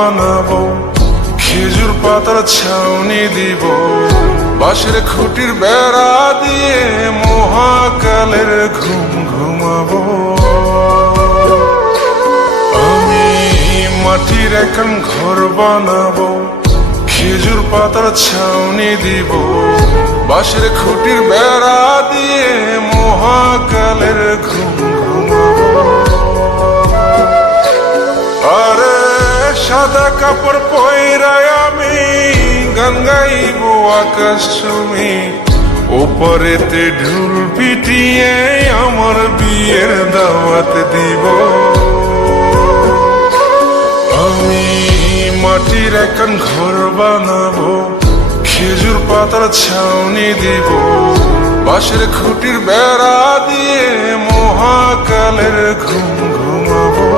বানাবো, খেজুর পাতার ছাউনি দিব, বাঁশের খুঁটির বেড়া দিয়ে মহাকালের ঘুম ঘুমাবো। আমি মাটির এখন ঘর বানাবো, খেজুর পাতার ছাউনি দিব, বাঁশের খুঁটির বেড়া দিয়ে মহাকালের ঘুম ঘুমাবো। আরে সাদা কাপড় পয়রায় আমি গান গাইব আকাশ চুমি, ওপরেতে ঢুল পিটিয়ে আমার বিয়ের দাওয়াত দিব। আমি মাটির এখন ঘর বানাবো, খেজুর পাতার ছাউনি দিব, বাঁশের খুঁটির বেড়া দিয়ে মহাকালের ঘুম ঘুমাবো।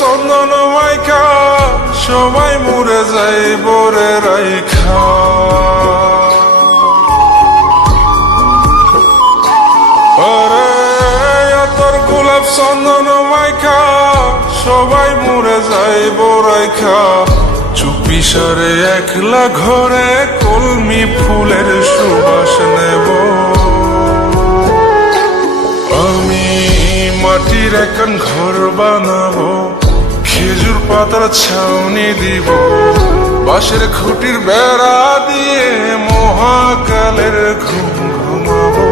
চন্দন মাইখা সবাই মরে যাই বরে রাইখা, আরে তোর গোলাপ চন্দন মাইখা সবাই মরে যাই বরাইখা, চুপি সারে একলা ঘরে কলমি ফুলের সুবাস নেব। আমি মাটির এখন ঘর বানাবো, খেজুর পাতার ছাউনি দিব, বাঁশের খুঁটির বেড়া দিয়ে মহাকালের ঘুম ঘুমাবো।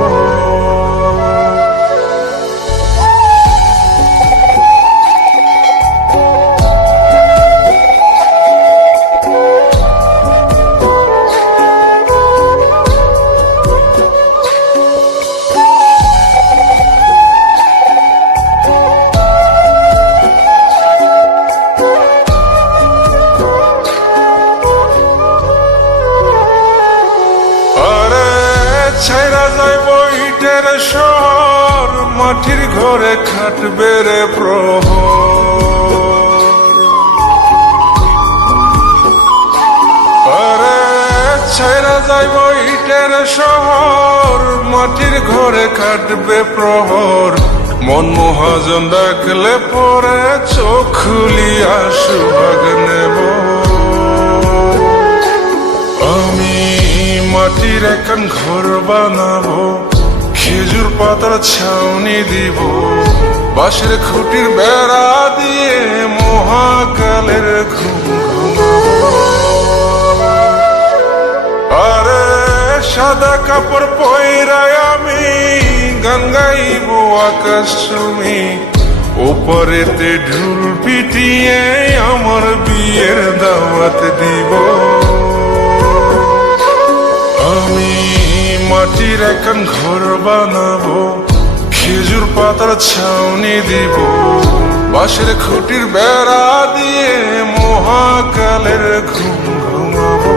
ছাইরা যাইব ইটের শহর, মাটির ঘরে খাটবে রে প্রহর। আরে ছাইরা যাইব ইটের শহর, মাটির ঘরে খাটবে প্রহর। মন মহাজন ডাকলে পরে চোখ খুলিয়া সুভাগ নেব। আমি মাটির এখন ঘর বানাবো, খেজুর পাতার ছাউনি দিব, বাঁশের খুঁটির বেড়া দিয়ে মহাকালের ঘুম ঘুমাবো। আরে সাদা কাপড় পয়রায় আমি গান গাইব আকাশ চুমি, ওপরেতে ঢুল পিটিয়ে আমার বিয়ের দাওয়াত দিব। আমি মাটির এখন ঘর বানাবো, খেজুর পাতার ছাউনি দিব, বাঁশের খুঁটির বেড়া দিয়ে মহাকালের ঘুম ঘুমাবো।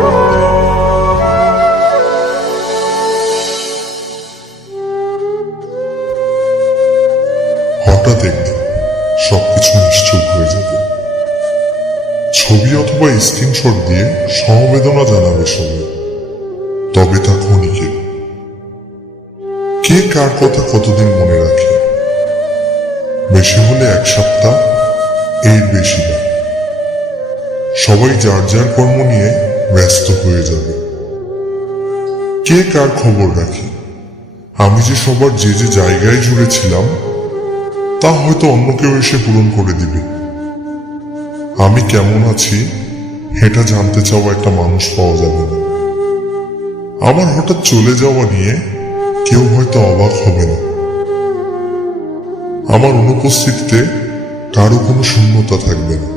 হঠাৎ একদিন সবকিছু নিশ্চুপ হয়ে যাবে। ছবি অথবা স্ক্রিনশট দিয়ে সমবেদনা জানাবে সবাই, তবে তা ক্ষণিকের। কে কার কথা কতদিন মনে রাখে? বেশি হলে এক সপ্তাহ, এর বেশি না। সবাই যার যার কর্ম নিয়ে ব্যস্ত হয়ে যাবে। কে কার খবর রাখে? আমি যে সবার যে যে জায়গায় জুড়ে ছিলাম তা হয়তো অন্য কেউ এসে পূরণ করে দিবে। আমি কেমন আছি এটা জানতে চাওয়া একটা মানুষ পাওয়া যাবে না। আমার হঠাৎ চলে যাওয়া নিয়ে কেউ হয়তো অবাক হবে না। আমার অনুপস্থিতিতে কারো কোনো শূন্যতা থাকবে না।